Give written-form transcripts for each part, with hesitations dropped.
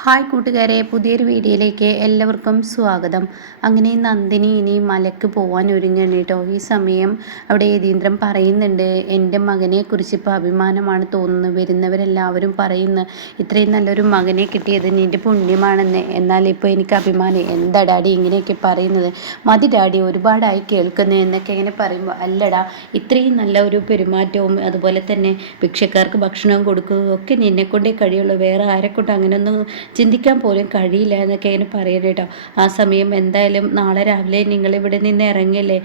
Hi കൂട്ടുകാരെ, പുതിയൊരു വീഡിയോയിലേക്ക് എല്ലാവർക്കും സ്വാഗതം. അങ്ങനെ നന്ദിനി ഇനി മലക്ക് പോകാൻ ഒരുങ്ങണം കേട്ടോ. ഈ സമയം അവിടെ യതീന്ദ്രൻ പറയുന്നുണ്ട്, എൻ്റെ മകനെ കുറിച്ച് ഇപ്പോൾ അഭിമാനമാണ് തോന്നുന്നത്. വരുന്നവരെല്ലാവരും പറയുന്നു ഇത്രയും നല്ലൊരു മകനെ കിട്ടിയത് നിൻ്റെ പുണ്യമാണെന്ന്. എന്നാൽ ഇപ്പോൾ എനിക്ക് അഭിമാനം. എന്താ ഡാഡി ഇങ്ങനെയൊക്കെ പറയുന്നത്? മതി ഡാഡി, ഒരുപാടായി കേൾക്കുന്നത് എന്നൊക്കെ ഇങ്ങനെ പറയുമ്പോൾ, അല്ലടാ, ഇത്രയും നല്ല ഒരു പെരുമാറ്റവും അതുപോലെ തന്നെ ഭിക്ഷക്കാർക്ക് ഭക്ഷണം കൊടുക്കുകയും ഒക്കെ നിന്നെക്കൊണ്ടേ കഴിയുള്ളൂ. വേറെ ആരെക്കൊണ്ട് അങ്ങനെയൊന്നും ചിന്തിക്കാൻ പോലും കഴിയില്ല എന്നൊക്കെ ഇങ്ങനെ പറയണം കേട്ടോ. ആ സമയം എന്തായാലും നാളെ രാവിലെ നിങ്ങൾ ഇവിടെ നിന്ന് ഇറങ്ങില്ലേ?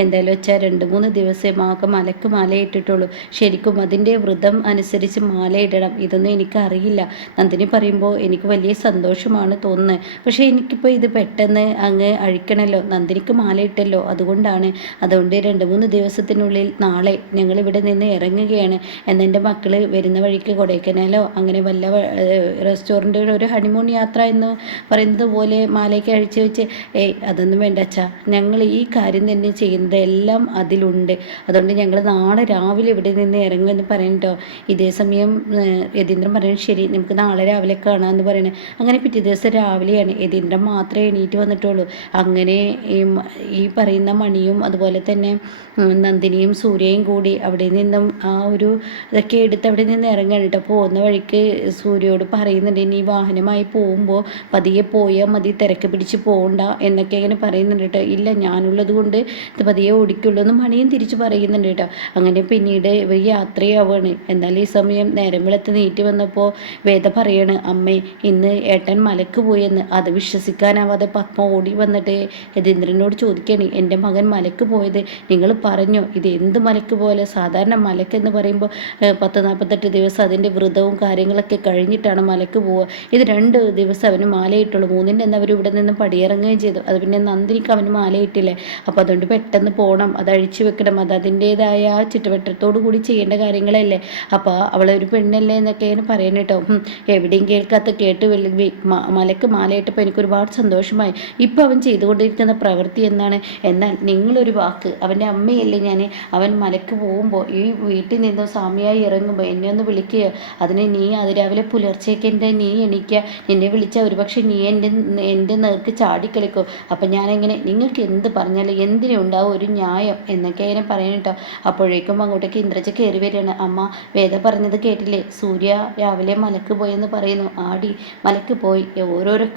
എന്തായാലും വെച്ചാൽ 2-3 ദിവസം മലക്ക് മാലയിട്ടിട്ടുള്ളൂ. ശരിക്കും അതിൻ്റെ വ്രതം അനുസരിച്ച് മാലയിടണം. ഇതൊന്നും എനിക്കറിയില്ല. നന്ദിനി പറയുമ്പോൾ എനിക്ക് വലിയ സന്തോഷമാണ് തോന്നുന്നത്. പക്ഷേ എനിക്കിപ്പോൾ ഇത് പെട്ടെന്ന് അങ്ങ് അഴിക്കണമല്ലോ. നന്ദിനിക്ക് മാലയിട്ടല്ലോ, അതുകൊണ്ട് 2-3 ദിവസത്തിനുള്ളിൽ നാളെ ഞങ്ങൾ ഇവിടെ നിന്ന് ഇറങ്ങുകയാണ്. എന്നെൻ്റെ മക്കൾ വരുന്ന വഴിക്ക് കൊടൈക്കനാലോ അങ്ങനെ വല്ല റെസ്റ്റോറൻറ്റുകൾ ഒരു ഹണിമൂൺ യാത്ര എന്ന് പറയുന്നത് പോലെ മാലയ്ക്ക് അഴിച്ച് വെച്ച് അതൊന്നും വേണ്ട അച്ഛാ, ഞങ്ങൾ ഈ കാര്യം തന്നെ ചെയ്യുന്നത് എല്ലാം അതിലുണ്ട്. അതുകൊണ്ട് ഞങ്ങൾ നാളെ രാവിലെ ഇവിടെ നിന്ന് ഇറങ്ങുമെന്ന് പറയട്ടോ. ഇതേ സമയം യതീന്ദ്രൻ പറയുന്നത്, ശരി, നമുക്ക് നാളെ രാവിലെ കാണാമെന്ന് പറയണേ. അങ്ങനെ പിറ്റേ ദിവസം രാവിലെയാണ്. യതീന്ദ്രൻ മാത്രമേ എണീറ്റ് വന്നിട്ടുള്ളൂ. അങ്ങനെ ഈ പറയുന്ന മണിയും അതുപോലെ തന്നെ നന്ദിനിയും സൂര്യയും കൂടി അവിടെ നിന്നും ആ ഒരു ഇതൊക്കെ എടുത്ത് അവിടെ നിന്ന് ഇറങ്ങാൻ കേട്ടോ. പോകുന്ന വഴിക്ക് സൂര്യയോട് പറയുന്നുണ്ട്, ഇനി വാഹനമായി പോകുമ്പോൾ പതിയെ പോയാൽ മതി, തിരക്ക് പിടിച്ച് പോകണ്ട എന്നൊക്കെ ഇങ്ങനെ പറയുന്നുണ്ട് കേട്ടോ. ഇല്ല, ഞാനുള്ളത് കൊണ്ട് ഇത് പതിയെ ഓടിക്കുള്ളൂ എന്ന് മണിയും തിരിച്ച് പറയുന്നുണ്ട് കേട്ടോ. അങ്ങനെ പിന്നീട് ഇവർ യാത്രയാവുകയാണ്. എന്നാൽ ഈ സമയം നേരം വെളുത്ത് നീട്ടി വന്നപ്പോൾ വേദ പറയാണ്, അമ്മേ, ഇന്ന് ഏട്ടൻ മലക്ക് പോയെന്ന്. അത് വിശ്വസിക്കാനാവാതെ പത്മ ഓടി വന്നിട്ട് യതീന്ദ്രനോട് ചോദിക്കുകയാണ്, എൻ്റെ മകൻ മലക്ക് പോയത് നിങ്ങൾ പറഞ്ഞോ? ഇത് എന്ത് മലക്ക് പോലെ? സാധാരണ മലക്കെന്ന് പറയുമ്പോൾ 40-48 ദിവസം അതിൻ്റെ വ്രതവും കാര്യങ്ങളൊക്കെ കഴിഞ്ഞിട്ടാണ് മലക്ക് പോവുക. ഇത് 2 ദിവസം അവന് മാലയിട്ടുള്ളൂ. 3-ന് അവർ ഇവിടെ നിന്ന് പടിയിറങ്ങുകയും ചെയ്തു. അത് പിന്നെ നന്ദിനിക്ക് അവന് മാലയിട്ടില്ലേ. അപ്പോൾ അതുകൊണ്ട് പെട്ടെന്ന് പോകണം, അത് അഴിച്ചു വെക്കണം, അത് അതിൻ്റേതായ ആ ചുറ്റുവട്ടത്തോടു കൂടി ചെയ്യേണ്ട കാര്യങ്ങളല്ലേ. അപ്പോൾ അവളൊരു പെണ്ണല്ലേ എന്നൊക്കെ ഇങ്ങനെ പറയണം കേട്ടോ. എവിടെയും കേൾക്കാത്ത കേട്ട് മലക്ക് മാലയിട്ടപ്പോൾ എനിക്കൊരുപാട് സന്തോഷമായി. ഇപ്പോൾ അവൻ ചെയ്തുകൊണ്ടിരിക്കുന്ന പ്രവൃത്തി എന്നാൽ നിങ്ങളൊരു വാക്ക്, അവൻ്റെ അമ്മയല്ലേ ഞാൻ, അവൻ മലക്ക് പോകുമ്പോൾ ഈ വീട്ടിൽ നിന്ന് സാമ്യമായി ഇറങ്ങുമ്പോൾ എന്നെ ഒന്ന് വിളിക്കുക. അതിന് നീ അതിരാവിലെ പുലർച്ചയ്ക്ക് നീ എണീക്കുക. നിന്നെ വിളിച്ചാൽ ഒരുപക്ഷെ നീ എൻ്റെ നേർക്ക് ചാടിക്കളിക്കും. അപ്പം ഞാനെങ്ങനെ, നിങ്ങൾക്ക് എന്ത് പറഞ്ഞാലും എന്തിനുണ്ടാവും ഒരു ന്യായം എന്നൊക്കെ ഇങ്ങനെ പറയണം കേട്ടോ. അപ്പോഴേക്കും അങ്ങോട്ടേക്ക് ഇന്ദ്രജ കയറി വരികയാണ്. അമ്മ, വേദ പറഞ്ഞത് കേട്ടില്ലേ? സൂര്യ രാവിലെ മലക്ക് പോയെന്ന് പറയുന്നു. ആടി, മലക്ക് പോയി. ഓരോരോ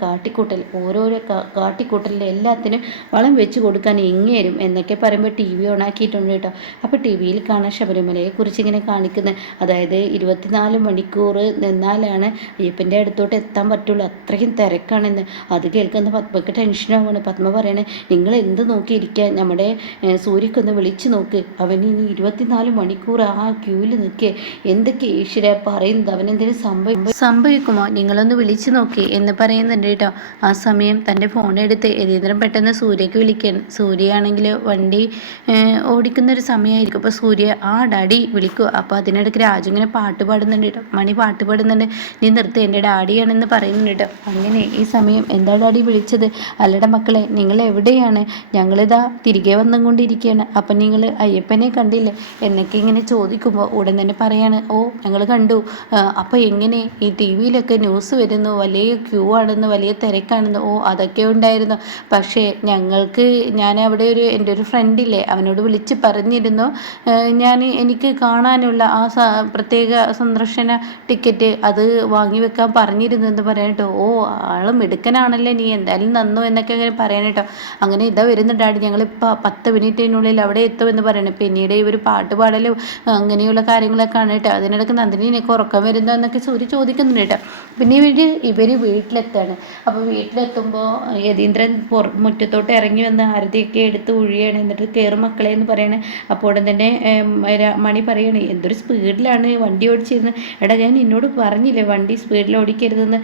കാട്ടിക്കൂട്ടലിൽ എല്ലാത്തിനും വളം വെച്ച് കൊടുക്കാൻ ഇങ്ങേരും എന്നൊക്കെ പറയുമ്പോൾ TV ഓണാക്കിയിട്ടുണ്ട് കേട്ടോ. അപ്പോൾ TV-യിൽ കാണാൻ ശബരിമലയെക്കുറിച്ച് ഇങ്ങനെ കാണിക്കുന്നത്, അതായത് 24 മണിക്കൂർ നിന്നാലാണ് അയ്യപ്പൻ്റെ അടുത്തോട്ട് എത്താൻ പറ്റുള്ളൂ, അത്രയും തിരക്കാണെന്ന്. അത് കേൾക്കുന്ന പത്മക്ക് ടെൻഷനാവാണ്. പത്മ പറയണേ, നിങ്ങൾ എന്ത് നോക്കിയിരിക്കുക, നമ്മുടെ സൂര്യക്കൊന്ന് വിളിച്ചു നോക്ക്, അവന് ഇനി 24 മണിക്കൂർ ആ ക്യൂവിൽ നിൽക്കുക. എന്തൊക്കെ ഈശ്വര പറയുന്നത്, അവനെന്തെങ്കിലും സംഭവിക്കുമോ, നിങ്ങളൊന്ന് വിളിച്ചു നോക്കി എന്ന് പറയുന്നുണ്ട് കേട്ടോ. ആ സമയം തൻ്റെ ഫോണെടുത്ത് യതീന്ദ്രൻ പെട്ടെന്ന് സൂര്യക്ക് വിളിക്കുകയാണ്. സൂര്യയാണെങ്കിൽ വണ്ടി ഓടിക്കുന്നൊരു സമയമായിരിക്കും. അപ്പോൾ സൂര്യ, ഡാഡി വിളിക്കുക. അപ്പോൾ അതിനിടയ്ക്ക് രാജു ഇങ്ങനെ പാട്ട് പാടുന്നുണ്ട് കേട്ടോ. മണി പാട്ട് പാടുന്നുണ്ട്, നീ നിർത്ത്, എൻ്റെ ഡാഡിയാണെന്ന് പറയുന്നുണ്ട് കേട്ടോ. അങ്ങനെ ഈ സമയം, എന്താ ഡാഡി വിളിച്ചത്? അല്ലട മക്കളെ, നിങ്ങൾ എവിടെയാണ്? ഞങ്ങളിതാ തിരികെ വന്നുകൊണ്ടിരിക്കുകയാണ്. അപ്പം നിങ്ങൾ അയ്യപ്പനെ കണ്ടില്ലേ എന്നൊക്കെ ഇങ്ങനെ ചോദിക്കുമ്പോൾ ഉടൻ തന്നെ പറയാണ്, ഞങ്ങൾ കണ്ടു. അപ്പോൾ എങ്ങനെ ഈ TV-യിലൊക്കെ ന്യൂസ് വരുന്നു, വലിയ ക്യൂ ആണെന്ന്, വലിയ തിരക്കാണെന്ന്. അതൊക്കെ ഉണ്ടായിരുന്നു. പക്ഷേ ഞാൻ അവിടെ എൻ്റെ ഒരു ഫ്രണ്ടില്ലേ, അവനോട് വിളിച്ച് പറഞ്ഞിരുന്നു, എനിക്ക് കാണാനുള്ള ആ പ്രത്യേക സന്ദർശന ടിക്കറ്റ് അത് വാങ്ങി വെക്കാൻ പറഞ്ഞിരുന്നു എന്ന് പറയാനട്ടോ. ആളും മിടുക്കനാണല്ലേ നീ, എന്തായാലും നന്നു എന്നൊക്കെ അങ്ങനെ പറയാനട്ടോ. അങ്ങനെ ഇതാ വരുന്ന ഡാഡി, ഞങ്ങളിപ്പോൾ 10 മിനിറ്റിനുള്ളിൽ അവിടെ എത്തുമെന്ന് പറയണം. പിന്നീട് ഇവർ പാട്ട് പാടലും അങ്ങനെയുള്ള കാര്യങ്ങളൊക്കെ ആണ് കേട്ടോ. അതിനിടയ്ക്ക് നന്ദിനിക്ക് ഉറക്കം വരുന്നോ എന്നൊക്കെ സൂര്യ ചോദിക്കുന്നുണ്ട് കേട്ടോ. പിന്നെ ഇവർ വീട്ടിലെത്താണ്. അപ്പോൾ വീട്ടിലെത്തുമ്പോൾ യതീന്ദ്രൻ മുറ്റത്തോട്ട് ഇറങ്ങി വന്ന് ആരതിയൊക്കെ എടുത്ത് ഒഴിയാണ്. എന്നിട്ട് കയറും മക്കളെ എന്ന് പറയണേ. അപ്പോൾ ഉടൻ തന്നെ മണി പറയണേ, എന്തൊരു സ്പീഡിലാണ് വണ്ടി ഓടിച്ചിരുന്നത്. എടാ, ഞാൻ നിന്നോട് പറഞ്ഞില്ലേ വണ്ടി സ്പീഡിൽ ഓടിക്കരുതെന്ന്.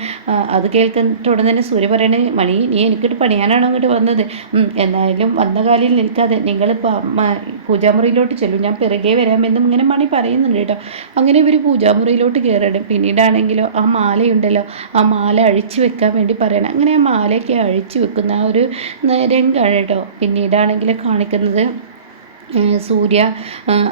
അത് കേൾക്കുന്നിട്ട് ഉടൻ തന്നെ സൂര്യ പറയണേ, മണി, നീ എനിക്കിട്ട് പണിയാനാണോ അങ്ങോട്ട് വന്നത്? എന്നാലും വന്ന കാലിൽ നിൽക്കാതെ നിങ്ങൾ പൂജാമുറിയിലോട്ട് ചെല്ലും, ഞാൻ പിറകെ വരാമെന്നും ഇങ്ങനെ മണി പറയുന്നുണ്ട് കേട്ടോ. അങ്ങനെ ഇവർ പൂജാമുറിയിലോട്ട് കയറണം. പിന്നീടാണെങ്കിലോ ആ മാലയുണ്ടല്ലോ, ആ മാല അഴിച്ചു വെക്കാൻ വേണ്ടി പറയണം. അങ്ങനെ ആ മാലയൊക്കെ അഴിച്ചു വെക്കുന്ന ആ ഒരു രംഗമാണ് കേട്ടോ. പിന്നീടാണെങ്കിൽ കാണിക്കുന്നത് സൂര്യ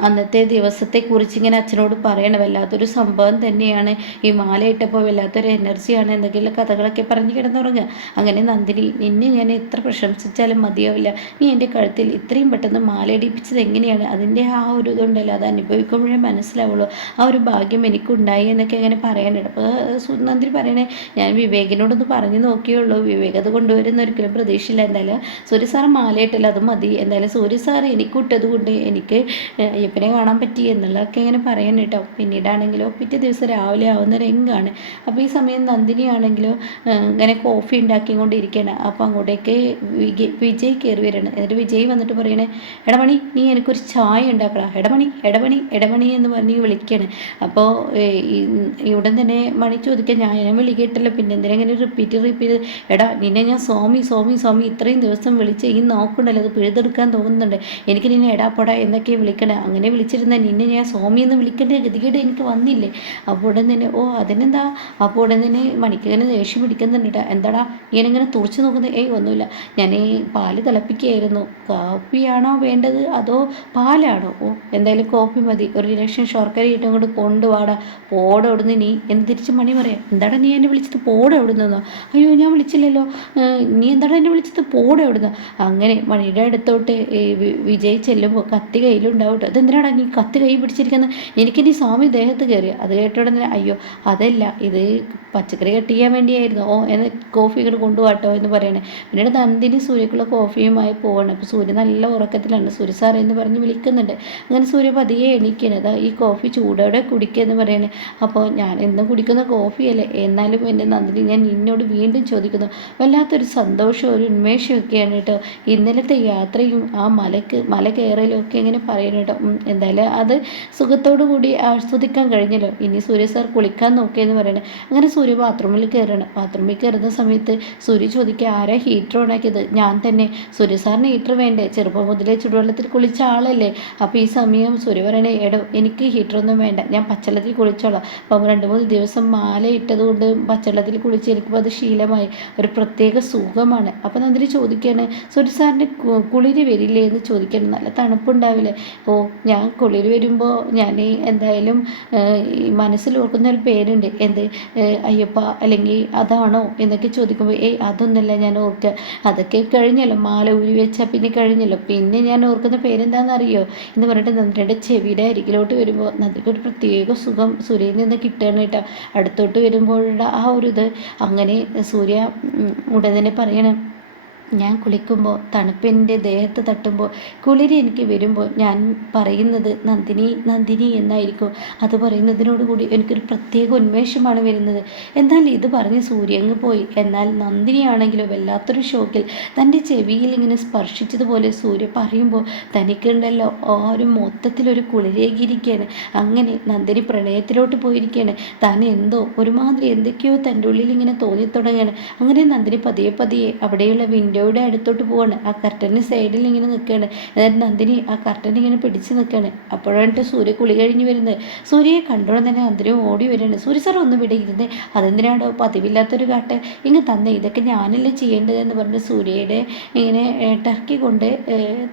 അന്നത്തെ ദിവസത്തെക്കുറിച്ച് ഇങ്ങനെ അച്ഛനോട് പറയണം. വല്ലാത്തൊരു സംഭവം തന്നെയാണ്, ഈ മാല ഇട്ടപ്പോൾ വല്ലാത്തൊരു എനർജിയാണ്, എന്തെങ്കിലും കഥകളൊക്കെ പറഞ്ഞ് കിടന്നുറങ്ങുക. അങ്ങനെ നന്ദിനി, നിന്നെ ഞാൻ എത്ര പ്രശംസിച്ചാലും മതിയാവില്ല, നീ എൻ്റെ കഴുത്തിൽ ഇത്രയും പെട്ടെന്ന് മാല ഇടിപ്പിച്ചത് എങ്ങനെയാണ്, അതിൻ്റെ ആ ഒരു ഇതുണ്ടല്ലോ, അത് അനുഭവിക്കുമ്പോഴേ മനസ്സിലാവുള്ളൂ, ആ ഒരു ഭാഗ്യം എനിക്കുണ്ടായി എന്നൊക്കെ അങ്ങനെ പറയാനുണ്ട്. അപ്പോൾ നന്ദിനി പറയണേ, ഞാൻ വിവേകിനോടൊന്ന് പറഞ്ഞു നോക്കിയുള്ളൂ, വിവേക് അത് കൊണ്ടുവരുന്ന ഒരിക്കലും പ്രതീക്ഷയില്ല, എന്തായാലും സൂര്യ സാറ് മാലയിട്ടില്ല, അത് മതി, എന്തായാലും സൂര്യ സാർ എനിക്കിട്ടത് കൊണ്ട് എനിക്ക് അയ്യപ്പനെ കാണാൻ പറ്റി എന്നുള്ളതൊക്കെ ഇങ്ങനെ പറയുന്നു കേട്ടോ. പിന്നീടാണെങ്കിലോ പിറ്റേ ദിവസം രാവിലെ ആവുന്ന രംഗാണ്. അപ്പോൾ ഈ സമയം നന്ദിനി ആണെങ്കിലോ ഇങ്ങനെ കോഫി ഉണ്ടാക്കിക്കൊണ്ടിരിക്കുകയാണ്. അപ്പോൾ അങ്ങോട്ടേക്ക് വിജയ് കയറി വരികയാണ്. എന്നിട്ട് വിജയ് വന്നിട്ട് പറയണേ, എടമണി നീ എനിക്കൊരു ചായ ഉണ്ടാക്കണം, എടമണി എടമണി എടമണി എന്ന് പറഞ്ഞ് വിളിക്കുകയാണ്. അപ്പോൾ ഇവിടെ തന്നെ മണി ചോദിക്കാൻ, ഞാൻ വിളിക്കട്ടല്ലോ, പിന്നെ എന്തിനാ ഇങ്ങനെ റിപ്പീറ്റ് എടാ നിന്നെ ഞാൻ സ്വാമി സ്വാമി സ്വാമി ഇത്രയും ദിവസം വിളിച്ച് ഈ നോക്കണ്ടല്ലോ, അത് പിഴുതെടുക്കാൻ തോന്നുന്നുണ്ട്, എനിക്ക് നിന്നെ എടാപ്പൊടാ എന്നൊക്കെ വിളിക്കണേ, അങ്ങനെ വിളിച്ചിരുന്ന നിന്നെ ഞാൻ സ്വാമി എന്ന് വിളിക്കേണ്ട ഗതികേട് എനിക്ക് വന്നില്ലേ. അപ്പോൾ ഉടൻ തന്നെ ഓ അതിനെന്താ, അപ്പോൾ ഉടൻ തന്നെ മണിക്കിങ്ങനെ ദേഷ്യം പിടിക്കുന്നുണ്ട് കേട്ടോ. എന്താടാ ഞാനിങ്ങനെ തുറച്ചു നോക്കുന്നത്, ഒന്നുമില്ല, ഞാൻ ഈ പാല് തിളപ്പിക്കുകയായിരുന്നു, കാപ്പിയാണോ വേണ്ടത് അതോ പാലാണോ, എന്തായാലും കോഫി മതി, ഒരു ലക്ഷം ശർക്കര ഇട്ടും കൊണ്ട് കൊണ്ടുവാടാ, പോടെ അവിടുന്ന് നീ എന്ന് തിരിച്ച് മണി പറയാം. എന്താടാ നീ എന്നെ വിളിച്ചത്, പോടെ അവിടുന്നോ, അയ്യോ ഞാൻ വിളിച്ചില്ലല്ലോ, നീ എന്താടാ എന്നെ വിളിച്ചത്, പോടെ അവിടുന്ന്. അങ്ങനെ മണിയുടെ അടുത്തോട്ട് വിജയ് ചെല്ലുമ്പോൾ കത്തി കയ്യിലുണ്ടാവും കേട്ടോ. അതെന്തിനാടാ നീ കത്തി കൈ പിടിച്ചിരിക്കുന്നത്, എനിക്ക് നീ സ്വാമി ദേഹത്ത് കയറി. അത് കേട്ടോടെ അയ്യോ അതല്ല, ഇത് പച്ചക്കറി കട്ട് ചെയ്യാൻ വേണ്ടിയായിരുന്നു, എന്ന് കോഫി ഇങ്ങോട്ട് കൊണ്ടുപോട്ടോ എന്ന് പറയണേ. പിന്നീട് നന്ദിനി സൂര്യക്കുള്ള കോഫിയുമായി പോവാണ്. അപ്പോൾ സൂര്യ നല്ല ഉറക്കത്തിലാണ്, സൂര്യ സാറേ എന്ന് പറഞ്ഞ് വിളിക്കുന്നുണ്ട്. അങ്ങനെ സൂര്യ പതിയെ എണീക്കണത്, ഈ കോഫി ചൂടോടെ കുടിക്കുക എന്ന് പറയണേ. അപ്പോൾ ഞാൻ എന്നും കുടിക്കുന്ന കോഫിയല്ലേ, എന്നാലും എൻ്റെ നന്ദിനി ഞാൻ നിന്നോട് വീണ്ടും ചോദിക്കുന്നു, വല്ലാത്തൊരു സന്തോഷവും ഒരു ഉന്മേഷമൊക്കെയാണ് കേട്ടോ, ഇന്നലത്തെ യാത്രയും ആ മല കയറലും ഒക്കെ ഇങ്ങനെ പറയണം കേട്ടോ. എന്തായാലും അത് സുഖത്തോടു കൂടി ആസ്വദിക്കാൻ കഴിഞ്ഞല്ലോ. ഇനി സൂര്യ സാർ കുളിക്കാൻ നോക്കിയെന്ന് പറയണേ. അങ്ങനെ സൂര്യ ബാത്റൂമിൽ കയറണം. ബാത്റൂമിൽ കയറുന്ന സമയത്ത് സൂര്യ ചോദിക്കുക, ആരാ ഹീറ്റർ ഓണാക്കിയത്, ഞാൻ തന്നെ. സൂര്യ സാറിന് ഹീറ്റർ വേണ്ടേ, ചെറുപ്പം മുതലേ ചുടുവെള്ളത്തിൽ കുളിച്ച ആളല്ലേ. അപ്പോൾ ഈ സമയം സൂര്യ പറയണേ, എടോ എനിക്ക് ഹീറ്ററൊന്നും വേണ്ട, ഞാൻ പച്ചവെള്ളത്തിൽ കുളിച്ചോളാം. അപ്പം 2-3 ദിവസം മാല ഇട്ടതുകൊണ്ട് പച്ചവെള്ളത്തിൽ കുളിച്ചെടുക്കുമ്പോൾ അത് ശീലമായി, ഒരു പ്രത്യേക സുഖമാണ്. അപ്പം നന്ദിനി ചോദിക്കുകയാണ്, സൂര്യ സാറിന് കുളിര് വരില്ലേ എന്ന് ചോദിക്കണം, നല്ല തണുപ്പുണ്ടാവില്ലേ. ഞാൻ കുളിർ വരുമ്പോൾ ഞാൻ എന്തായാലും മനസ്സിൽ ഓർക്കുന്ന ഒരു പേരുണ്ട്, എന്ത് അയ്യപ്പ അല്ലെങ്കിൽ അതാണോ എന്നൊക്കെ ചോദിക്കുമ്പോൾ അതൊന്നല്ല ഞാൻ ഓർക്കുക, അതൊക്കെ കഴിഞ്ഞല്ലോ, മാല ഊരി വെച്ചാൽ പിന്നെ കഴിഞ്ഞല്ലോ, പിന്നെ ഞാൻ ഓർക്കുന്ന പേരെന്താണെന്നറിയോ എന്ന് പറഞ്ഞിട്ട് നന്ദിയുടെ ചെവിയുടെ അരികിലോട്ട് വരുമ്പോൾ നന്ദിക്ക് ഒരു പ്രത്യേക സുഖം സൂര്യയിൽ നിന്ന് കിട്ടുകയാണ് കേട്ടോ. അടുത്തോട്ട് വരുമ്പോഴുള്ള ആ ഒരു ഇത്, അങ്ങനെ സൂര്യ ഉടൻ തന്നെ പറയണം, ഞാൻ കുളിക്കുമ്പോൾ തണുപ്പിൻ്റെ ദേഹത്ത് തട്ടുമ്പോൾ കുളിര് എനിക്ക് വരുമ്പോൾ ഞാൻ പറയുന്നത് നന്ദിനി നന്ദിനി എന്നായിരിക്കും. അത് പറയുന്നതിനോടുകൂടി എനിക്കൊരു പ്രത്യേക ഉന്മേഷമാണ് വരുന്നത്. എന്നാൽ ഇത് പറഞ്ഞ് സൂര്യങ്ങ് പോയി. എന്നാൽ നന്ദിനിയാണെങ്കിലോ വല്ലാത്തൊരു ഷോക്കിൽ തൻ്റെ ചെവിയിൽ ഇങ്ങനെ സ്പർശിച്ചതുപോലെ സൂര്യ പറയുമ്പോൾ തനിക്കുണ്ടല്ലോ ഒരു മൊത്തത്തിലൊരു കുളിരേകിയിരിക്കുകയാണ്. അങ്ങനെ നന്ദിനി പ്രണയത്തിലോട്ട് പോയിരിക്കുകയാണ്. താൻ എന്തോ ഒരുമാതിരി എന്തൊക്കെയോ തൻ്റെ ഉള്ളിൽ ഇങ്ങനെ തോന്നിത്തുടങ്ങുകയാണ്. അങ്ങനെ നന്ദിനി പതിയെ പതിയെ അവിടെയുള്ള വിൻഡോയുടെ അടുത്തോട്ട് പോവാണ്. ആ കർട്ടന് സൈഡിൽ ഇങ്ങനെ നിൽക്കുകയാണ്. എന്നിട്ട് നന്ദിനി ആ കർട്ടൻ ഇങ്ങനെ പിടിച്ച് നിൽക്കുകയാണ്. അപ്പോഴാണ് സൂര്യ കുളി കഴിഞ്ഞ് വരുന്നത്. സൂര്യയെ കണ്ടോളം തന്നെ നന്ദിനി ഓടി വരികയാണ്. സൂര്യ സാർ ഒന്നും ഇവിടെ ഇരുന്ന്, അതെന്തിനാണോ പതിവില്ലാത്തൊരു കാട്ട് ഇങ്ങ് തന്നെ, ഇതൊക്കെ ഞാനല്ലേ ചെയ്യേണ്ടതെന്ന് പറഞ്ഞ് സൂര്യയുടെ ഇങ്ങനെ ടർക്കി കൊണ്ട്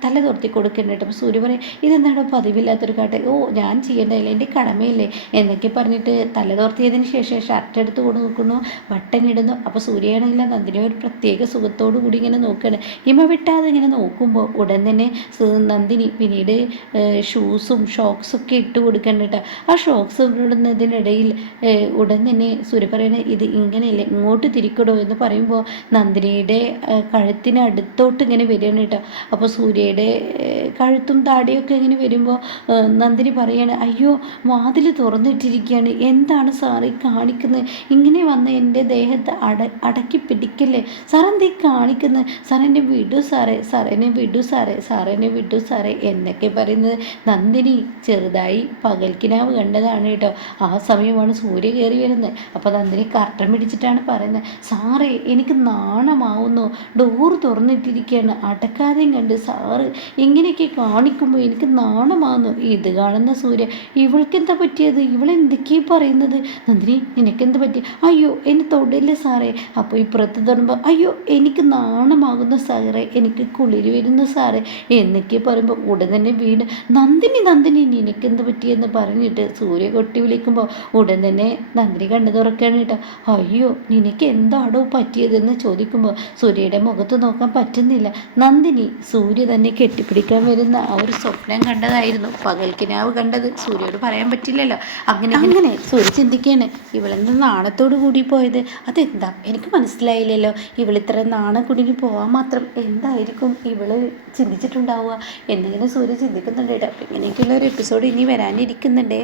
തല തോർത്തി കൊടുക്കുന്നുണ്ട്. അപ്പോൾ സൂര്യ പറയും, ഇതെന്താണോ പതിവില്ലാത്തൊരു കാട്ട്, ഞാൻ ചെയ്യേണ്ടതല്ലേ, എൻ്റെ കടമയല്ലേ എന്നൊക്കെ പറഞ്ഞിട്ട് തല തോർത്തിയതിന് ശേഷം ഷർട്ട് എടുത്ത് കൊടുക്കുന്നു, ബട്ടൺ ഇടുന്നു. അപ്പോൾ സൂര്യയാണെങ്കിൽ നന്ദിനി ഒരു പ്രത്യേക സുഖത്തോടു കൂടി ഇങ്ങനെ നോക്കുകയാണ്. ഹിമ വിട്ടാതെ ഇങ്ങനെ നോക്കുമ്പോൾ ഉടൻ തന്നെ നന്ദിനി പിന്നീട് ഷൂസും ഷോക്സും ഒക്കെ ഇട്ട് കൊടുക്കണ്ടിട്ട് ആ ഷോക്സ് ഇടുന്നതിനിടയിൽ ഉടൻ തന്നെ സൂര്യ പറയണ, ഇത് ഇങ്ങനെയല്ല, ഇങ്ങോട്ട് തിരിക്കടോ എന്ന് പറയുമ്പോൾ നന്ദിനിയുടെ കഴുത്തിനടുത്തോട്ട് ഇങ്ങനെ വരികയാണ് കേട്ടോ. അപ്പോൾ സൂര്യയുടെ കഴുത്തും താടിയൊക്കെ ഇങ്ങനെ വരുമ്പോൾ നന്ദിനി പറയാണ്, അയ്യോ വാതിൽ തുറന്നിട്ടിരിക്കുകയാണ്, എന്താണ് സാറി കാണിക്കുന്നത്, ഇങ്ങനെ വന്ന് എൻ്റെ ദേഹത്ത് അടക്കി പിടിക്കല്ലേ സാർ, എന്തീ കാണിക്കുന്നത്, സാറെന്നെ വിടൂ സാറേ, സാറെന്നെ വിടൂ സാറേ, സാറെന്നെ വിടൂ സാറേ എന്നൊക്കെ പറയുന്നത്. നന്ദിനി ചെറുതായി പകൽക്കിനാവ് കണ്ടതാണ് കേട്ടോ. ആ സമയമാണ് സൂര്യ കയറി വരുന്നത്. അപ്പോൾ നന്ദിനി കർട്ടൻ പിടിച്ചിട്ടാണ് പറയുന്നത്, സാറേ എനിക്ക് നാണമാവുന്നു, ഡോർ തുറന്നിട്ടിരിക്കുകയാണ്, അടക്കാതെയും കണ്ട് സാറ് ഇങ്ങനെയൊക്കെ കാണിക്കുമ്പോൾ എനിക്ക് നാണമാവുന്നു. ഇത് കാണുന്ന സൂര്യ, ഇവൾക്കെന്താ പറ്റിയത്, ഇവളെന്തൊക്കെയാ പറയുന്നത്, നന്ദിനി നിനക്കെന്താ പറ്റി, അയ്യോ എന്നെ തൊടില്ല സാറേ. അപ്പോൾ ഇപ്പുറത്ത് തൊടുമ്പോൾ, അയ്യോ എനിക്ക് നാണം നാണമാകുന്ന സാറേ, എനിക്ക് കുളിര് വരുന്നു സാറേ എന്നൊക്കെ പറയുമ്പോൾ ഉടൻ തന്നെ വീട് നന്ദിനി നന്ദിനി നിനക്കെന്ത് പറ്റിയെന്ന് പറഞ്ഞിട്ട് സൂര്യ കൊട്ടി വിളിക്കുമ്പോൾ ഉടൻ തന്നെ നന്ദിനി കണ്ണു തുറക്കാണ് കേട്ടോ. അയ്യോ നിനക്ക് എന്താണോ പറ്റിയതെന്ന് ചോദിക്കുമ്പോൾ സൂര്യയുടെ മുഖത്ത് നോക്കാൻ പറ്റുന്നില്ല. നന്ദിനി സൂര്യ തന്നെ കെട്ടിപ്പിടിക്കാൻ വരുന്ന ആ ഒരു സ്വപ്നം കണ്ടതായിരുന്നു. പകൽക്കിനാവ് കണ്ടത് സൂര്യയോട് പറയാൻ പറ്റില്ലല്ലോ. അങ്ങനെ സൂര്യ ചിന്തിക്കുകയാണ്, ഇവളെന്താ നാണത്തോട് കൂടി പോയത്? അതെന്താ എനിക്ക് മനസ്സിലായില്ലല്ലോ. ഇവളിത്ര നാണം കുടുങ്ങി പോവാൻ മാത്രം എന്തായിരിക്കും ഇവള് ചിന്തിച്ചിട്ടുണ്ടാവുക എന്നിങ്ങനെ സൂര്യ ചിന്തിക്കുന്നുണ്ട് കേട്ടോ. ഇങ്ങനെയൊക്കെയുള്ള ഒരു എപ്പിസോഡ് ഇനി വരാനിരിക്കുന്നുണ്ട്.